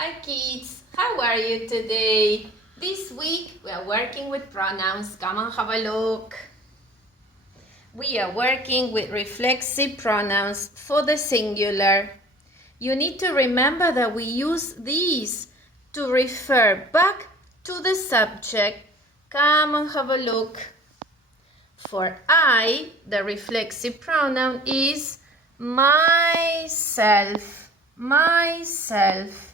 Hi kids, how are you today? This week we are working with pronouns. Come and have a look. We are working with reflexive pronouns for the singular. You need to remember that we use these to refer back to the subject. Come and have a look. For I, the reflexive pronoun is myself, myself.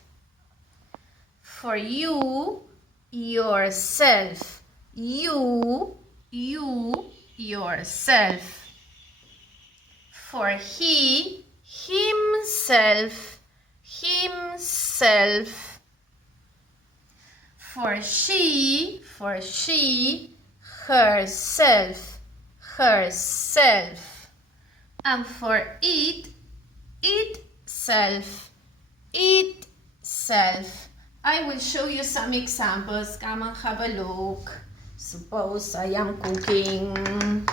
For you, yourself, you, yourself. For he, himself, himself. For she, herself, herself. And for it, itself, itself. I will show you some examples. Come and have a look. Suppose I am cooking.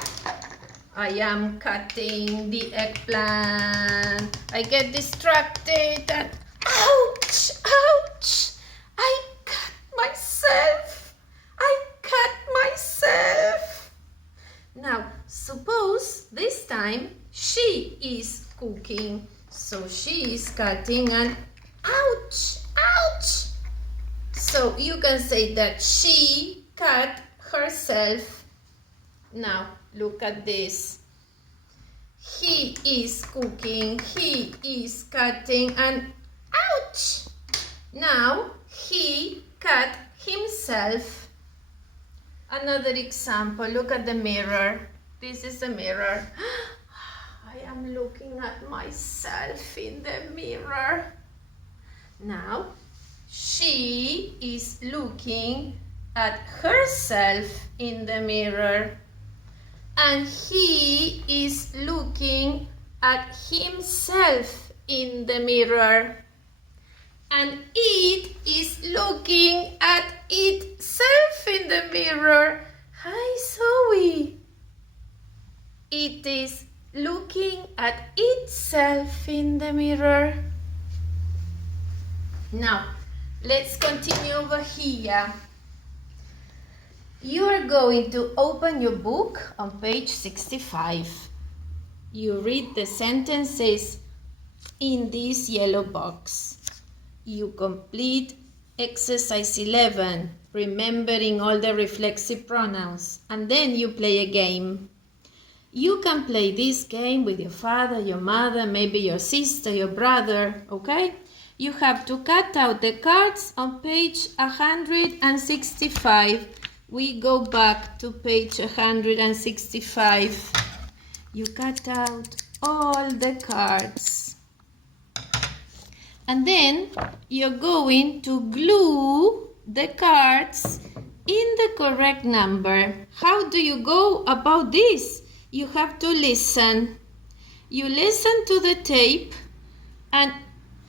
I am cutting the eggplant. I get distracted and ouch, ouch. I cut myself. I cut myself. Now, suppose this time she is cooking. So she is cutting and ouch, ouch. So you can say that she cut herself. Now look at this. He is cooking, he is cutting and ouch! Now he cut himself. Another example, look at the mirror. This is the mirror. I am looking at myself in the mirror. Now she is looking at herself in the mirror, and he is looking at himself in the mirror, and it is looking at itself in the mirror. Hi, Zoe. It is looking at itself in the mirror. Now, let's continue over here. You are going to open your book on page 65. You read the sentences in this yellow box. You complete exercise 11, remembering all the reflexive pronouns, and then you play a game. You can play this game with your father, your mother, maybe your sister, your brother, okay? You have to cut out the cards on page 165. We go back to page 165. You cut out all the cards. And then you're going to glue the cards in the correct number. How do you go about this? You have to listen. You listen to the tape, and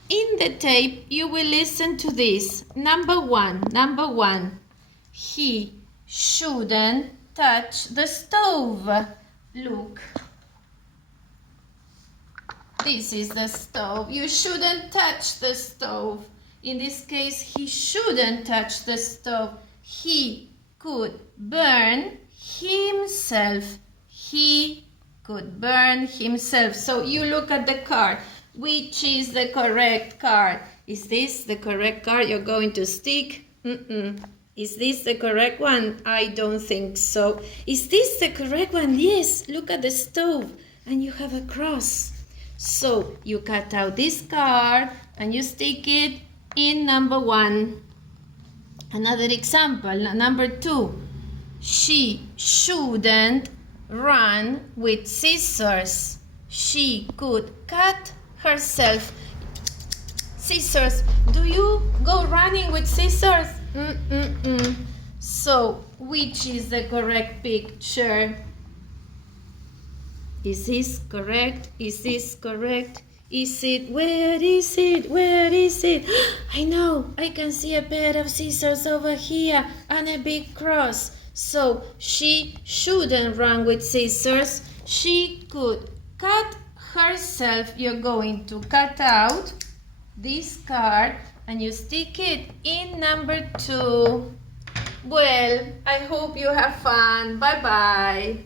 in the tape you will listen to this. Number one. He shouldn't touch the stove. Look. This is the stove. You shouldn't touch the stove. In this case, he shouldn't touch the stove. He could burn himself. He could burn himself. So you look at the card. Which is the correct card? Is this the correct card you're going to stick? Is this the correct one? I don't think so. Is this the correct one? Yes, look at the stove and you have a cross. So you cut out this card and you stick it in number 1. Another example, number 2. She shouldn't run with scissors. She could cut herself. Scissors. Do you go running with scissors? So, which is the correct picture? Is this correct? Is this correct? Is it? Where is it? Where is it? I know. I can see a pair of scissors over here and a big cross. So, she shouldn't run with scissors. She could cut herself. You're going to cut out this card and you stick it in number 2. Well, I hope you have fun. Bye-bye.